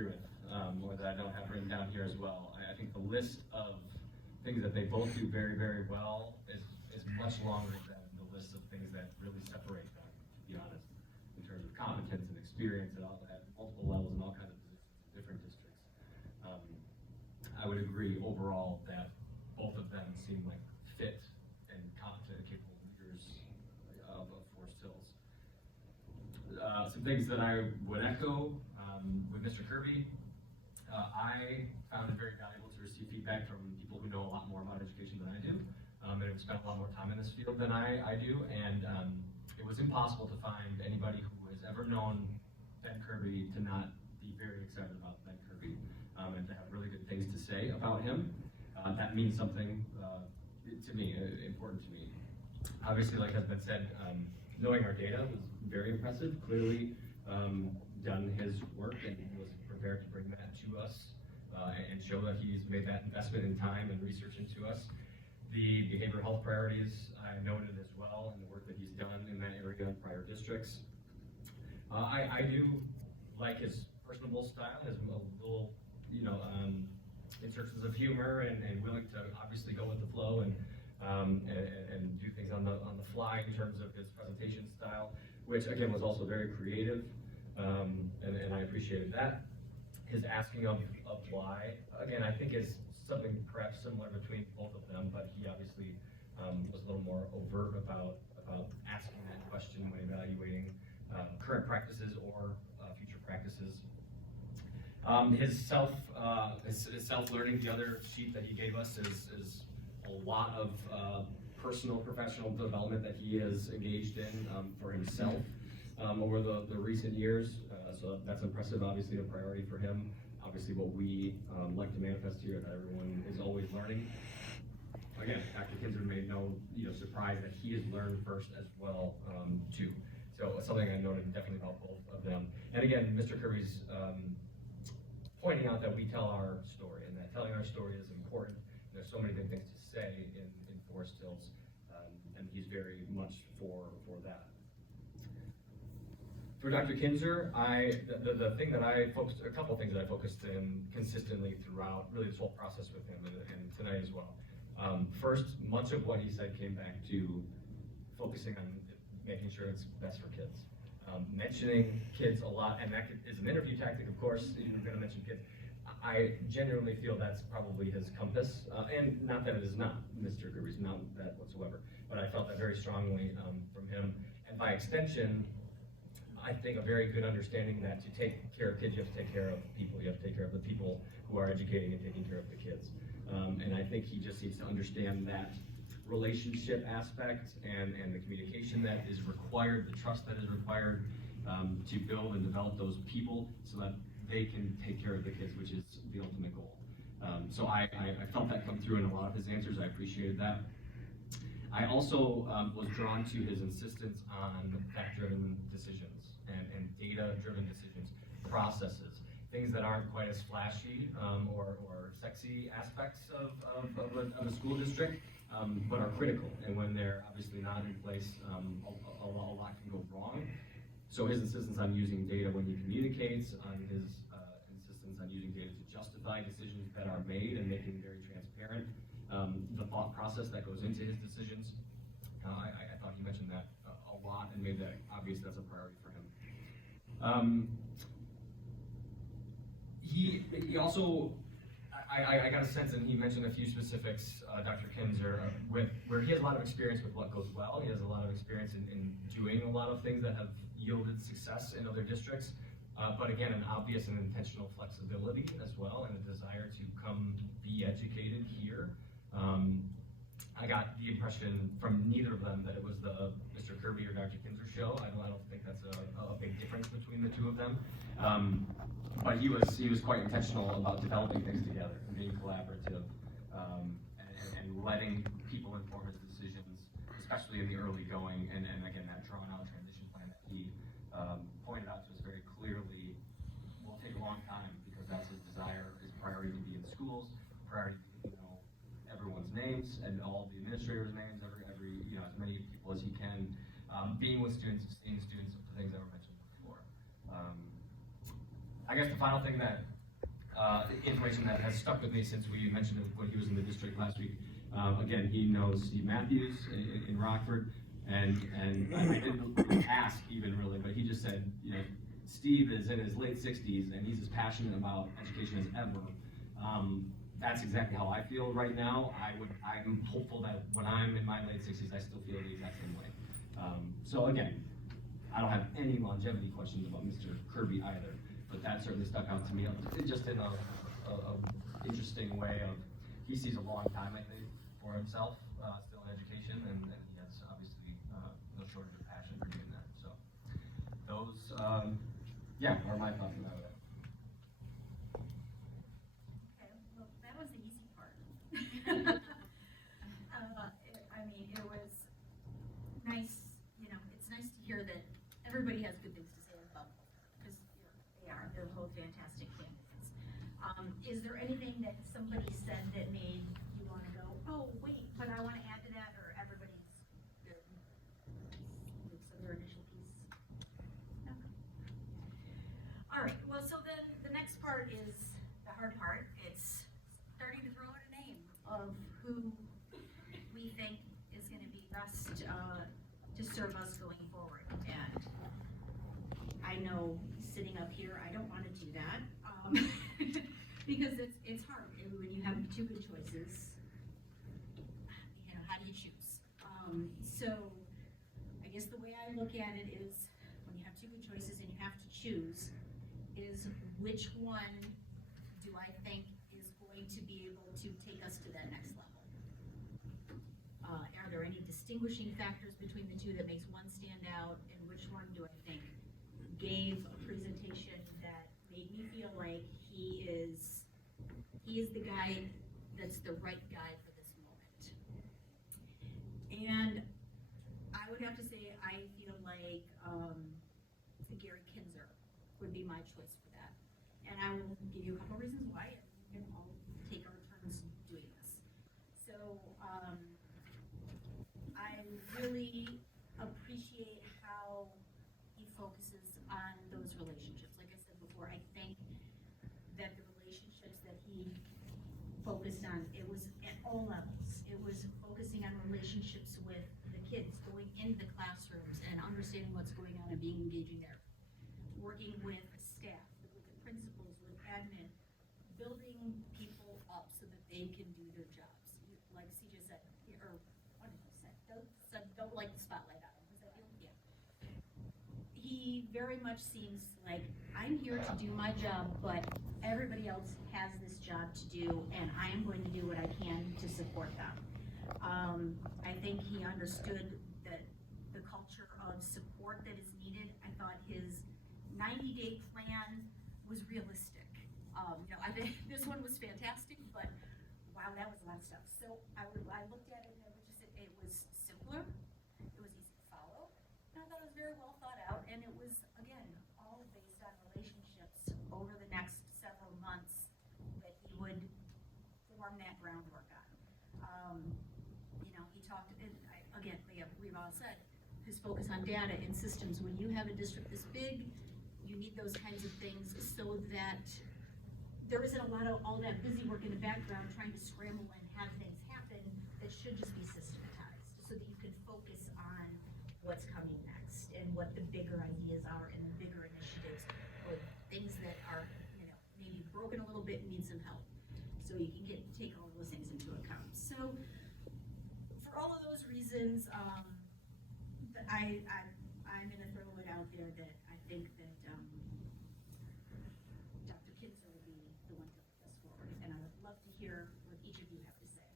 disagree with, or that I don't have written down here as well. I think the list of things that they both do very, very well is much longer than the list of things that really separate them, to be honest, in terms of competence and experience at multiple levels and all kinds of positions in different districts. I would agree overall that both of them seem like fit and competent and capable leaders of Forest Hills. Some things that I would echo with Mr. Kirby. I found it very valuable to receive feedback from people who know a lot more about education than I do, and have spent a lot more time in this field than I do, and it was impossible to find anybody who has ever known Ben Kirby to not be very excited about Ben Kirby, and to have really good things to say about him. That means something to me, important to me. Obviously, like has been said, knowing our data was very impressive. Clearly done his work and was prepared to bring that to us and show that he's made that investment in time and research into us. The behavioral health priorities I noted as well, and the work that he's done in that area in prior districts. I do like his personable style, his little, insertions of humor and willing to obviously go with the flow and do things on the fly in terms of his presentation style, which again was also very creative, and I appreciated that. His asking of why, again, I think is something perhaps similar between both of them, but he obviously was a little more overt about asking that question when evaluating current practices or future practices. His self-learning, the other sheet that he gave us is a lot of personal professional development that he has engaged in for himself over the recent years. So that's impressive, obviously a priority for him. Obviously what we like to manifest here, that everyone is always learning. Again, Dr. Kinzer made no surprise that he has learned first as well too. So something I noted definitely about both of them. And again, Mr. Kirby's pointing out that we tell our story, and that telling our story is important. There's so many good things to say in Forest Hills, and he's very much for that. For Dr. Kinzer, the thing that I focused, a couple things that I focused in consistently throughout really this whole process with him, and tonight as well. First, much of what he said came back to focusing on making sure it's best for kids. Mentioning kids a lot, and that is an interview tactic, of course, you're going to mention kids. I genuinely feel that's probably his compass, and not that it is not Mr. Kirby's, not that whatsoever, but I felt that very strongly from him, and by extension, I think a very good understanding that to take care of kids, you have to take care of people. You have to take care of the people who are educating and taking care of the kids. And I think he just needs to understand that relationship aspect and the communication that is required, the trust that is required to build and develop those people so that they can take care of the kids, which is the ultimate goal. So I felt that come through in a lot of his answers. I appreciated that. I also was drawn to his insistence on fact-driven decisions and data-driven decisions, processes, things that aren't quite as flashy or sexy aspects of a school district, but are critical. And when they're obviously not in place, a lot can go wrong. So his insistence on using data when he communicates, on his insistence on using data to justify decisions that are made and making them very transparent, the thought process that goes into his decisions. I thought he mentioned that a lot and made that obvious that's a priority for him. He also, I got a sense, and he mentioned a few specifics, Dr. Kinzer, where he has a lot of experience with what goes well. He has a lot of experience in doing a lot of things that have yielded success in other districts. But again, an obvious and intentional flexibility as well, and a desire to come be educated here. I got the impression from neither of them that it was the Mr. Kirby or Dr. Kinzer show. I don't think that's a big difference between the two of them. But he was quite intentional about developing things together and being collaborative and letting people inform his decisions, especially in the early going. And again, that drawn out transition plan that he pointed out to us very clearly will take a long time because that's his desire, his priority to be in schools, priority to know everyone's names and all the administrators' names, every as many people as he can, being with students, seeing students, the things that were mentioned before. I guess the final thing that information that has stuck with me since we mentioned it when he was in the district last week. Again, he knows Steve Matthews in Rockford, and I didn't ask even really, but he just said, you know, Steve is in his late 60s and he's as passionate about education as ever. That's exactly how I feel right now. I'm hopeful that when I'm in my late 60s, I still feel the exact same way. So again, I don't have any longevity questions about Mr. Kirby either, but that certainly stuck out to me, just in a interesting way of, he sees a long time, I think, for himself, still in education, and he has obviously no shortage of passion for doing that. So those, yeah, are my thoughts about it. Okay, well, that was the easy part. I mean, it was nice, you know, it's nice to hear that everybody has good things to say about them, because they're both fantastic candidates. Is there anything that somebody said that made you want to go, oh, wait, but I want to add to that, or everybody's good with their initial piece? No. All right, well, so then the next part is the hard part. It's starting to throw out a name of who we think is going to be best to serve us going forward. And I know sitting up here, I don't want to do that because it's hard. And when you have two good choices, you know, how do you choose? So I guess the way I look at it is, when you have two good choices and you have to choose, is which one do I think is going to be able to take us to that next level? Are there any distinguishing factors between the two that makes one stand out, and which one do I think gave a presentation that made me feel like he is the guy that's the right guy for this moment? And I would have to say, I feel like Gary Kinzer would be my choice for that. And I will give you a couple reasons why, and I'll take our turns doing this. So I really appreciate how he focuses on those relationships. Like I said before, I think that the relationships that he focused on, it was at all levels. It was focusing on relationships with the kids, going into the classrooms and understanding what's going on and being engaging there. Working with staff, with the principals, with admin, building people up so that they can do their jobs. Like CJ said, or what did he say? Don't like the spotlight on him. Was that you? Yeah. He very much seems like, I'm here to do my job, but everybody else has this job to do, and I am going to do what I can to support them. I think he understood that the culture of support that is needed. I thought his 90-day plan was realistic. You know, I think this one was fantastic, but wow, that was a lot of stuff. So I looked at it and I would just say it was simpler, it was easy to follow, and I thought it was very well thought out, and it was, again, all based on relationships over the next several months that he would form that groundwork on. You know, he talked, and again, we've all said, his focus on data and systems. When you have a district this big, you need those kinds of things so that there isn't a lot of all that busy work in the background trying to scramble and have things happen that should just be systematized so that you can focus on what's coming next and what the bigger ideas are and the bigger initiatives or things that are, you know, maybe broken a little bit and need some help. So you can take all of those things into account. So for all of those reasons, I'm going to throw it out there that I think that Dr. Kinzer will be the one to put this forward, and I would love to hear what each of you have to say.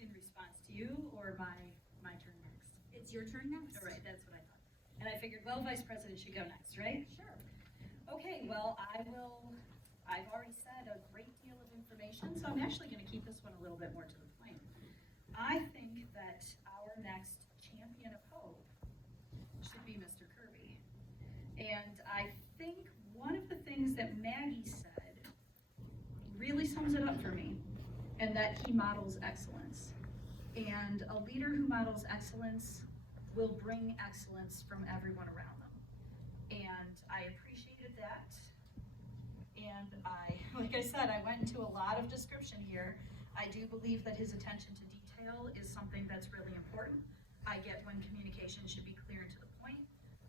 In response to you, or my turn next? It's your turn next. All right, that's what I thought. And I figured, well, Vice President should go next, right? Sure. Okay, well, I've already said a great deal of information, so I'm actually going to keep this one a little bit more to the point. I think that our next champion of hope should be Mr. Kirby. And I think one of the things that Maggie said really sums it up for me, and that he models excellence. And a leader who models excellence will bring excellence from everyone around them. And I appreciated that And like I said, I went into a lot of description here. I do believe that his attention to detail is something that's really important. I get when communication should be clear and to the point,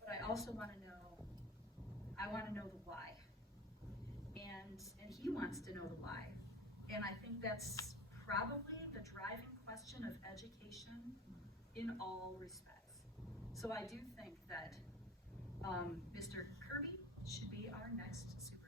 but I also want to know the why. And he wants to know the why. And I think that's probably the driving question of education in all respects. So I do think that Mr. Kirby should be our next superintendent.